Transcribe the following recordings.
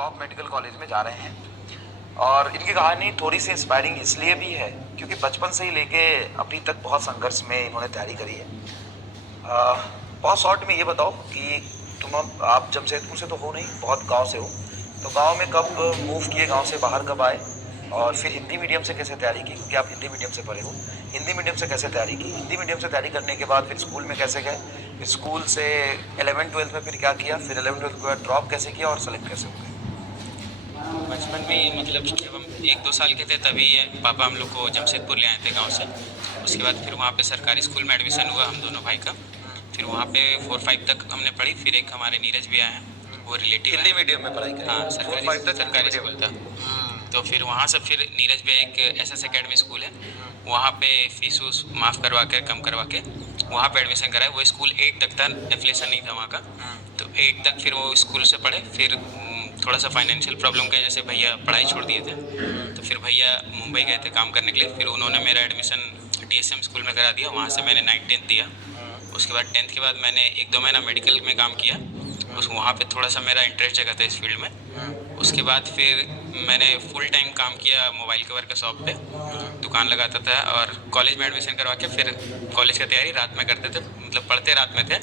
Top medical college में जा रहे हैं और इनकी कहानी थोड़ी सी इंस्पायरिंग इसलिए भी है क्योंकि बचपन से ही लेके अभी तक बहुत संघर्ष में इन्होंने तैयारी करी है। बहुत शॉर्ट में ये बताओ कि आप जमशेदपुर से तो हो नहीं, बहुत गांव से हो, तो गांव में कब मूव किए, गांव से बाहर कब आए और फिर हिंदी मीडियम से कैसे तैयारी की, क्योंकि आप हिंदी मीडियम से पढ़े हो, हिंदी मीडियम से कैसे तैयारी की, हिंदी मीडियम से तैयारी करने के बाद फिर स्कूल में कैसे गए, फिर स्कूल से 11th-12th में फिर क्या किया, फिर 11th-12th के बाद ड्रॉप कैसे किया और सेलेक्ट कैसे हो गए? बचपन में मतलब जब हम 1-2 साल के थे तभी पापा हम लोग को जमशेदपुर ले आए थे गांव से। उसके बाद फिर वहाँ पे सरकारी स्कूल में एडमिशन हुआ हम दोनों भाई का। फिर वहाँ पे 4-5 तक हमने पढ़ी। फिर एक हमारे नीरज भी आए हैं, वो रिलेटिव हिंदी मीडियम में पढ़ाई करी? हाँ, सरकारी स्कूल था। तो फिर वहाँ से फिर नीरज भी एक SS अकेडमी स्कूल है, वहाँ पे फीस वूस माफ़ करवा के, कम करवा के वहाँ पे एडमिशन कराए। वो स्कूल 8 तक था, एफिलिएशन नहीं था वहाँ का। तो 8 तक फिर वो स्कूल से पढ़े। फिर थोड़ा सा फाइनेंशियल प्रॉब्लम की वजह से भैया पढ़ाई छोड़ दिए थे, तो फिर भैया मुंबई गए थे काम करने के लिए। फिर उन्होंने मेरा एडमिशन DSM स्कूल में करा दिया, वहाँ से मैंने 9th-10th दिया। उसके बाद 10th के बाद मैंने 1-2 महीना मेडिकल में काम किया, वहाँ पे थोड़ा सा मेरा इंटरेस्ट जगा था इस फील्ड में। उसके बाद फिर मैंने फुल टाइम काम किया मोबाइल कवर का शॉप पे, दुकान लगाता था। और कॉलेज में एडमिशन करवा के फिर कॉलेज का तैयारी रात में करते थे, मतलब पढ़ते रात में थे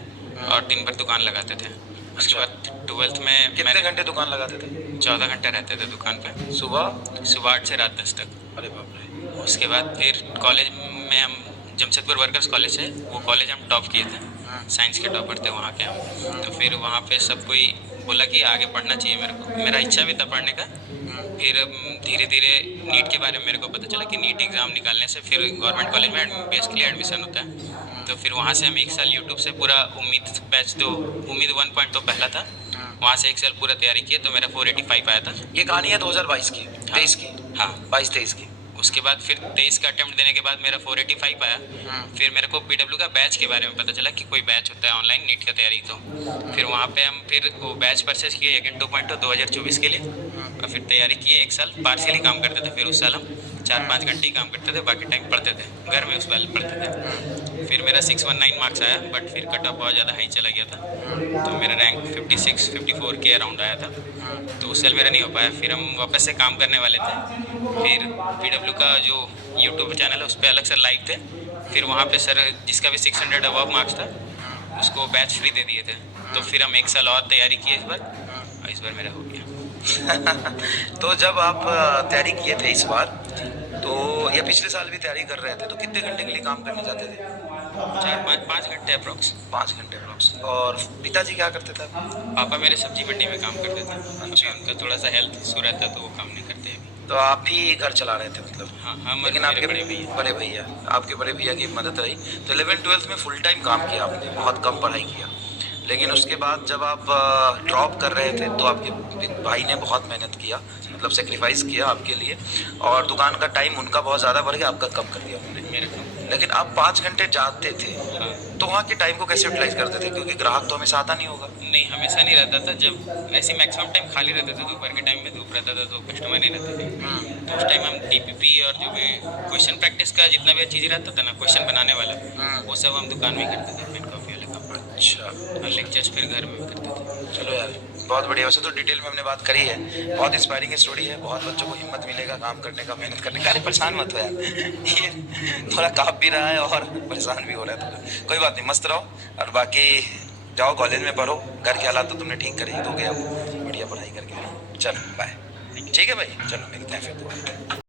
और दिन भर दुकान लगाते थे। उसके बाद 12th में कितने घंटे दुकान लगाते थे? 14 घंटे रहते थे दुकान पे, सुबह 8 से रात 10 तक। अरे बाप रे। उसके बाद फिर कॉलेज में हम जमशेदपुर वर्कर्स कॉलेज है, वो कॉलेज हम टॉप किए थे, साइंस के टॉपर थे वहाँ के हम। तो फिर वहाँ पे सब कोई बोला कि आगे पढ़ना चाहिए मेरे को, मेरा इच्छा भी था पढ़ने का। फिर धीरे धीरे नीट के बारे में मेरे को पता चला कि नीट एग्ज़ाम निकालने से फिर गवर्नमेंट कॉलेज में बेसिकली एडमिशन होता है। तो फिर वहाँ से हम 1 साल यूट्यूब से पूरा उम्मीद बैच, तो उम्मीद 1 पॉइंट तो पहला था, वहाँ से 1 साल पूरा तैयारी किया तो मेरा 485 आया था। ये कहानी है 2022 की, 23 की? हाँ, 22-23 की। उसके बाद फिर 23 का अटेम्प्ट देने के बाद मेरा 485 आया। फिर मेरे को PW का बैच के बारे में पता चला कि कोई बैच होता है ऑनलाइन नीट का तैयारी। तो फिर वहाँ पे हम फिर वो बैच परचेस किए अगेन 2.0 2024 के लिए, और फिर तैयारी किए 1 साल। पार्शियली काम करते थे, फिर उस साल हम 4-5 घंटे ही काम करते थे, बाकी टाइम पढ़ते थे घर में, उस वाले पढ़ते थे। फिर मेरा 619 मार्क्स आया, बट फिर कट ऑफ बहुत ज़्यादा हाई चला गया था, तो मेरा रैंक 56-54 के अराउंड आया था। तो उस साल मेरा नहीं हो पाया। फिर हम वापस से काम करने वाले थे। फिर PW का जो यूट्यूब चैनल है उस पर अलग से लाइव थे। फिर वहाँ पे सर जिसका भी 600 अबव मार्क्स था उसको बैच फ्री दे दिए थे। तो फिर हम 1 साल और तैयारी किए इस बार, और इस बार मेरा हो गया। तो जब आप तैयारी किए थे इस बार, तो या पिछले साल भी तैयारी कर रहे थे, तो कितने घंटे के लिए काम करने जाते थे? 4-5 घंटे अप्रॉक्स। 5 घंटे अप्रॉक्स। और पिताजी क्या करते थे? पापा मेरे सब्जी मंडी में काम करते थे। अच्छा, उनका थोड़ा सा हेल्थ इशू रहता है तो वो काम नहीं करते अभी। तो आप ही घर चला रहे थे मतलब? हाँ, लेकिन आपके बड़े भैया, आपके बड़े भैया की मदद रही। तो 11th-12th में फुल टाइम काम किया आपने, बहुत कम पढ़ाई किया। लेकिन उसके बाद जब आप ड्रॉप कर रहे थे तो आपके भाई ने बहुत मेहनत किया, मतलब सेक्रीफाइस किया आपके लिए, और दुकान का टाइम उनका बहुत ज़्यादा बढ़ गया, आपका कम कर दिया उन्होंने। मेरे को लेकिन आप 5 घंटे जाते थे, तो वहाँ के टाइम को कैसे यूटिलाइज करते थे, क्योंकि ग्राहक तो हमेशा आता नहीं होगा? नहीं, हमेशा नहीं रहता था। जब ऐसे मैक्सिमम टाइम खाली रहते थे, दोपहर के टाइम में धूप रहता था तो कस्टमर नहीं रहते थे। तो उस टाइम हम DPP और जो भी क्वेश्चन प्रैक्टिस का जितना भी चीज़ रहता था ना, क्वेश्चन बनाने वाला, वो सब हम दुकान में करते थे, पेन कॉफी वाले का। अच्छा। और लेक्चर्स फिर घर में भी करते थे। चलो यार, बहुत बढ़िया। वैसे तो डिटेल में हमने बात करी है, बहुत इंस्पायरिंग स्टोरी है, बहुत बच्चों को हिम्मत मिलेगा काम करने का, मेहनत करने का। अरे परेशान मत हो यार, ये थोड़ा काँप भी रहा है और परेशान भी हो रहा है थोड़ा। कोई बात नहीं, मस्त रहो और बाकी जाओ कॉलेज में पढ़ो। घर के हालात तो तुमने ठीक कर ही दोगे अब, बढ़िया पढ़ाई करके। चलो बाय। ठीक है भाई, चलो मिलते हैं फिर दोबारा।